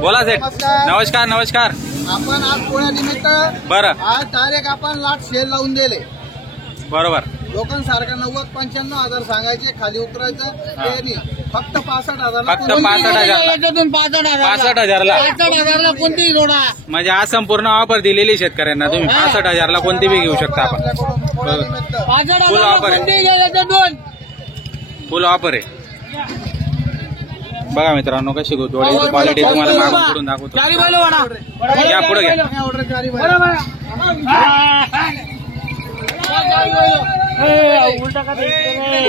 बोला सेठ. नमस्कार नमस्कार. आपण आज पोळ्यानिमित्त बरं आज डायरेक्ट आपण लाट सेल लावून दिले. बरोबर. लोकांसारखं 90-95,000 सांगायचे, खाली उतरायचं ते नाही. फक्त 65,000. फक्त 65,000. 65,000ला. 65,000ला कोणतीही जोडा. म्हणजे आज संपूर्ण ऑफर दिलेली शेतकऱ्यांना. तुम्ही 65,000ला कोणती बी घेऊ शकता आपण. फुल ऑफर आहे. फुल ऑफर आहे. बघा मित्रांनो कशी जोडीची क्वालिटी तुम्हाला मागून पुढून दाखवतो. या पुढे घ्या.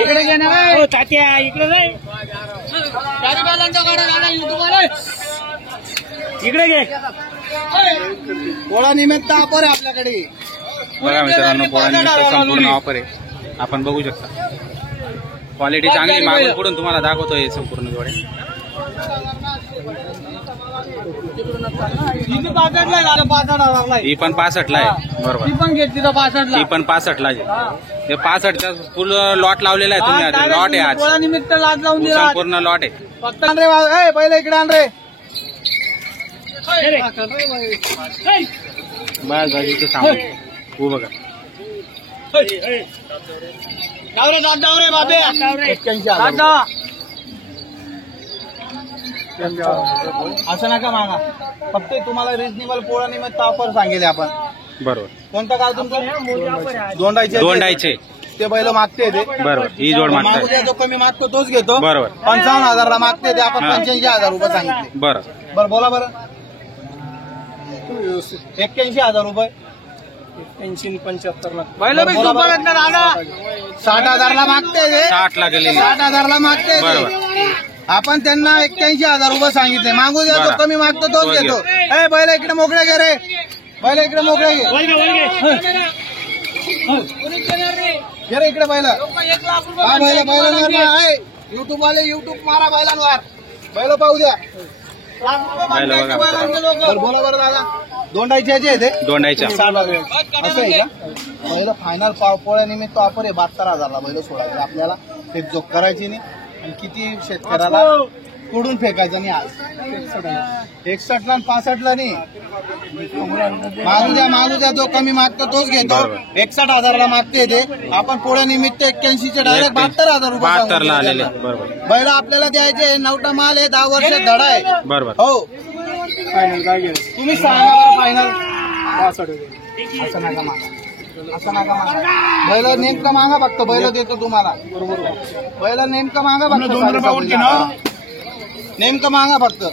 इकडे घे ना तात्या, इकडे नाही, इकडे घे. पोळा निमित्त ऑफर आहे आपल्याकडे. बघा मित्रांनो पोळ्यानिमित्त संपूर्ण ऑफर आहे. आपण बघू शकता क्वालिटी चांगली मागून पुढून तुम्हाला दाखवतोय संपूर्ण जोडे. ही पण 65ला आहे. बरोबर. पण घेतली तर 65ला. ही पण 65ला आहे. हे 65चा फुल लॉट लावलेला आहे तुम्ही. आज लॉट आहे आज. पोळा निमित्त लाट लावून दिला. संपूर्ण लॉट आहे. फक्त रे पहिले इकडे आण रे. बस भाजीचं सामान उभं कर. असं नका मागा. फक्त तुम्हाला रिजनेबल पोळा निमित्त ऑफर सांगेल आपण. बरोबर. कोणतं गाव तुमचं? दोंडायचे. ते बैल मागते ते. बरोबर. ही जोड मागताय. जो कमी मागतो तोच घेतो. बरोबर. 55,000ला मागते ते आपण 85,000 रुपये सांगितले. बरं बरं बोला बरं. 81,000 रुपये. 75ला. 60,000ला मागते ते. 60ला गेलेली. 60,000ला मागते ते. बरोबर. आपण त्यांना 81,000 रुपये सांगितले. मागू द्या. तो कमी मागतो तोच घेतो. बैल इकडे मोकळे घे रे. बैल इकडे मोकळे घे. घे रे इकडे बैल. हा बैल आहे. युट्यूब वाले युट्यूब मारा बैलांवर. बैल पाहू द्या. बोला बरं दादा. दोंडायचे ते. दोंडायच्या. असं आहे का? पहिलं फायनल पोळ्यानिमित्त ऑफर आहे. 72,000ला बैल सोडायचं आपल्याला. ते जोक करायची नाही. आणि किती शेतकऱ्याला तोडून फेकायचं नाही. आज 61ला आणि 65ला नाही. मागू द्या. जो कमी मागतो तोच घेतो. 61,000ला मागते ते. आपण पोळ्यानिमित्त 81चे डायरेक्ट 72,000 रुपये 72ला आलेले. बरोबर. बैल आपल्याला द्यायचे. 9टा माल आहे. 10 वर्ष धडा आहे. बरोबर. हो फायनल काय घे. तुम्ही सांगा फायनल. 65. असं नका मागा. असं नका मागा. बैल नेमकं मागा फक्त. बैल देतो तुम्हाला. बरोबर. बैल नेमकं मागा फक्त. नेमकं मागा फक्त.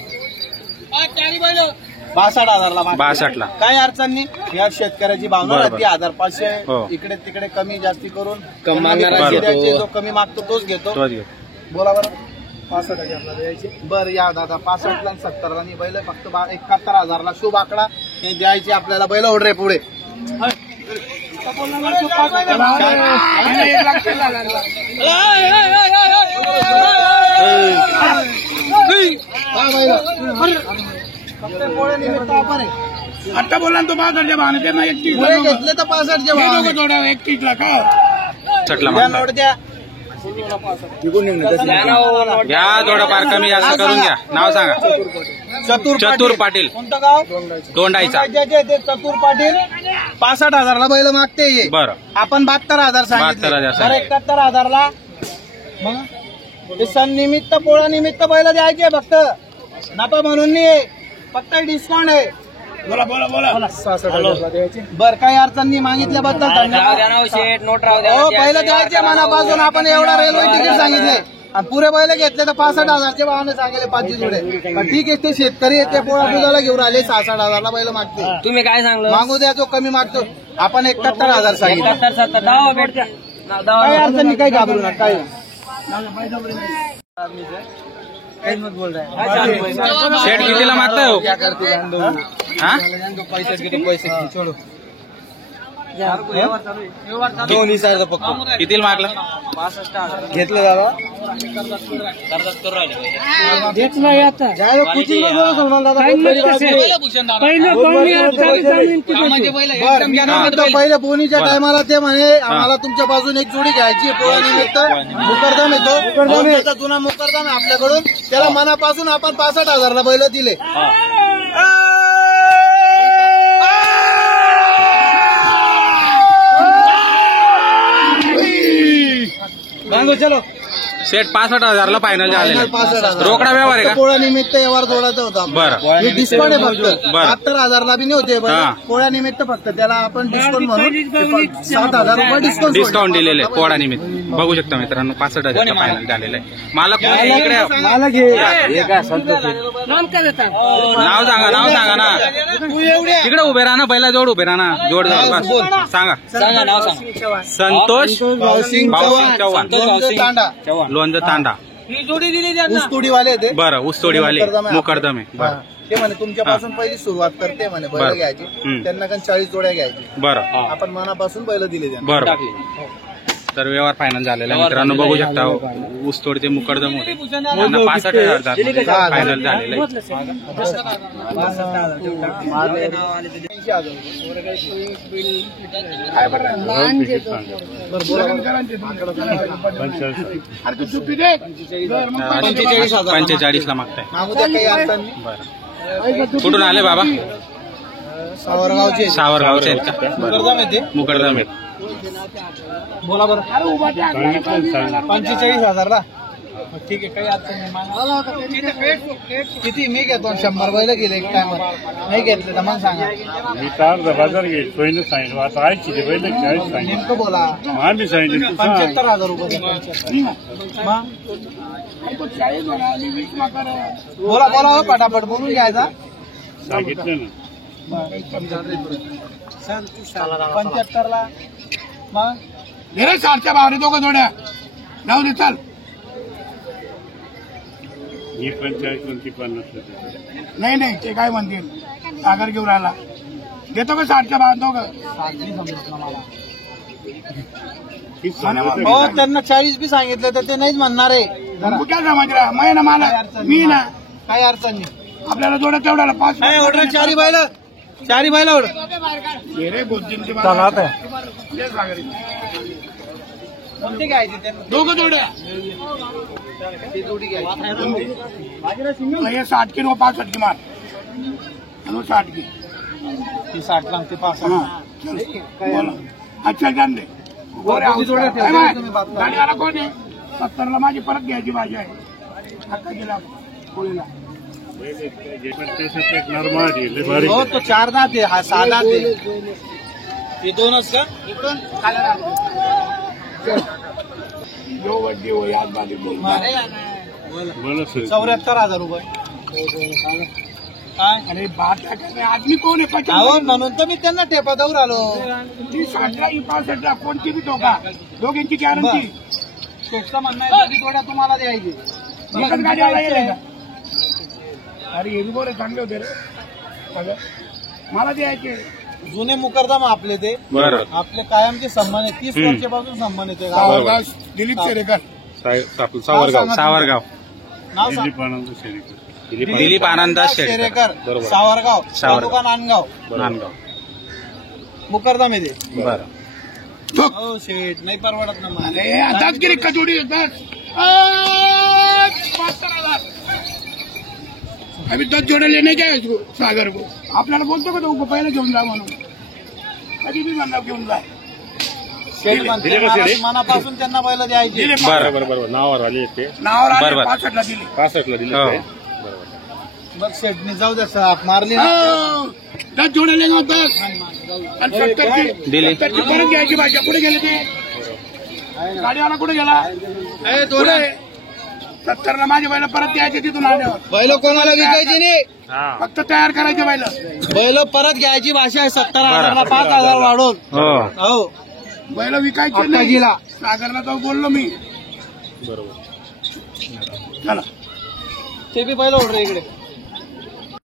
62,000ला मागा. 62ला. काही अडचण नाही. या शेतकऱ्याची भावना बरोबर. राहते. 1,500 हो. इकडे तिकडे कमी जास्ती करून बरोबर. जो कमी मागतो तोच घेतो. तोच घेऊ. बोला बरं. 65,000ला द्यायचे. बरं या दादा. 65ला आणि 70ला नाही. बैल फक्त 71,000ला शुभ आकडा हे द्यायचे आपल्याला. बैल ओढ रे पुढे. आता बोला तो 65च्या भावाने ते नाही. 61 घेतले तर 65च्या भावाने. 61ला का 60ला द्या मागताय. नोट द्या. घ्या थोडंफार कमी जास्त करून घ्या. नाव सांगा. चतुर पाटील. कोणतं गाव? दोंडाईचा. ते चतुर पाटील. 65,000ला बैल मागते ये. बरं. आपण 72,000 सांगितले. 72,000 बरं, सांगितले. 71,000ला मग ते सण निमित्त पोळा निमित्त बैल द्यायचे फक्त. नफा म्हणून नाही. फक्त डिस्काउंट आहे. बोला बोला बोला. 66,000ला द्यायचे. बरं काही अडचण नाही. मागितल्याबद्दल धन्यवाद. हो पहिलं द्यायचे मनापासून. आपण एवढा रेल्वे तिकीट सांगितले आणि पुरे बैल घेतले तर 65,000च्या भावाने सांगितले 5 जोडे. ठीक आहे. ते शेतकरी ते पोळा दुधाला घेऊन आले. 66,000ला बैल मागते. तुम्ही काय सांगलं? मागू द्या. जो कमी मागतो आपण 71,000 सांगितले. 70 दावा भेटत्या. काही अडचण नाही. काही घाबरू नका. काही शेठ कितीला मागताय हो? हा पैसे छोडो. दोन्ही साईडचा पक्का कितीला मागला घेतलं दादा पहिले बोनीच्या टायमाला ते म्हणे आम्हाला तुमच्या बाजूने एक जोडी घ्यायची पोळा निमित्त मुकरदम येतो जुना मुकरदम आहे आपल्याकडून त्याला मनापासून आपण 65,000ला बैल दिले चलो सेट 65,000ला फायनल झालेला आहे. 65,000 रोकडा व्यवहार आहे का पोळ्या निमित्त व्यवहार जोडायचा होता बरं हे डिस्काउंट आहे फक्त बरं. 70,000ला बी नव्हते हा. पोळ्या निमित्त फक्त त्याला आपण डिस्काउंट म्हणून 7,000 रुपये डिस्काउंट डिस्काउंट दिलेलं आहे पोळा निमित्त बघू शकता मित्रांनो 65,000ला फायनल झालेलं आहे. मला कोणी इकडे मला घे नाव सांगा ना तिकडे उभे राहा ना पहिला जोड उभे राहा ना जोड बस सांगा संतोष भाऊसिंग भाऊसिंग चव्हाण तांडा लोणचं तांडा ऊसतोडीवाले ते बरं ऊसतोडीवाले मुकरदम आहे बरं ते म्हणे तुमच्यापासून पहिली सुरुवात करते म्हणे बैल बरं. घ्यायची हम्म. त्यांना पण 40 जोड्या घ्यायची बरं आपण मनापासून बैल दिले त्यांना बरं तर व्यवहार फायनल झालेला आहे मित्रांनो बघू शकता ऊसतोड ते मुकरदम होते त्यांना 65,000 फायनल झालेलं आहे. अरे तू चुपी दे 45,000 मागताय मागू द्या काही अडचण नाही. बरं कुठून आले बाबा सावरगावचे सावरगावचे आहेत का मुकरदम येते मुकरदम आहेत बोला बरं 45,000ला ठीक आहे काही अडचण नाही किती मी घेतो 100 बैल गेले एक टायमात नाही घेतले तर मग सांगा मी काल बाजार घेत पहिलं सांगितलं आता ऐकची ते पहिलं 40 सांगितलं नेमकं बोला आम्ही सांगितलं तू सांग 75,000 रुपये मग बोला बोला हो पटापट बोलून घ्यायचा सांगितलं ना 75ला मग घे 60च्या भावाने दोघं जोड्या जाऊ दे चल ही 45 कोणती 50 नाही नाही ते काय म्हणतील सागर घेऊन राहिला घेतो का 60च्या भावाने दोघं हो त्यांना 40 बी सांगितलं तर ते नाहीच म्हणणार आहे जरा. तू काय समज रहा मैं ना मला मी ना काही अडचण नाही आपल्याला जोड्या तेवढ्याला 5 ऑर्डर 4 बैल ऑर्डर घे रे गोदजींची कोणती घ्यायची त्यांना दोघं जोड्या ती जोडी घ्यायची हे 60 की नो 65 की मार आणि 60 की ती 60 लागते 5 हा चल बोला अच्छा जाण दे किती जोड्या ठेवल्या तुम्ही बातम्या? गाडीवाला कोण आहे 70ला माझी परत घ्यायची भाजी आहे हक्का गेला कोळीला एक नॉर्मल आहे लय भारी हो तो 4 दात आहे हा 6 दात आहे हे 2च का जो वड्डी हो याद बाली बोल बोला सर 74,000 रुपये काय अरे बात काय करणे आदमी कोण आहे 50 अहो म्हणून तर मी त्यांना टेपा देऊ राहिलो ती 60ला ही 65ला कोणती बी धोका दोघींची गॅरंटी शेठचं म्हणणं आहे की जोड्या तुम्हाला द्यायची एकच गाडीवाला येईल का अरे हे बी बोले चांगले होते रे अगं मला द्यायचे जुने मुकरदम आपले ते बरं आपले कायमचे संबंध आहे 30 वर्षापासून संबंध आहे ते बरोबर. गावाला. दिलीप शेरेकर सावरगाव नाव सांग. दिलीप आनंद शेरेकर दिलीप आनंद शेरेकर शेरेकर बरोबर. सावरगाव सावरगाव. तालुका नांदगाव नांदगाव मुकरदम येते बरं हो शेठ नाही परवडत ना मला अरे आताच गिरी कचोडी येतात 75,000 अभी 10 जोड़े लेने क्या है इसको सागर को आपल्याला बोलतो का तो पहिला घेऊन जा म्हणून कधी बी म्हणा घेऊन जा शेठ म्हणते दिले का शेठ? मनापासून त्यांना पहिलं द्यायची दिले बरं नावावर आले ते नावावर आले बरोबर. 65ला दिले 65ला दिले हो. बघ शेठने जाऊ द्या साप मारली ना 10 जोड़े लेंगे 10 आणि 70ची दिले. परत घ्यायची भाषा कुठे गेले ते गाडीवाला कुठे गेला ए, दोन्ही. 70ला माझे बैल परत द्यायचे तिथून आल्यावर बैल कोणाला विकायची नाही फक्त तयार करायचे बैल बैल परत घ्यायची भाषा आहे 70,000ला 5,000 वाढवून हो हो बैल विकायचे नाही अक्काजीला. सागरला जाऊ बोललो मी बरोबर चला ते बी बैल ऑर्डर इकडे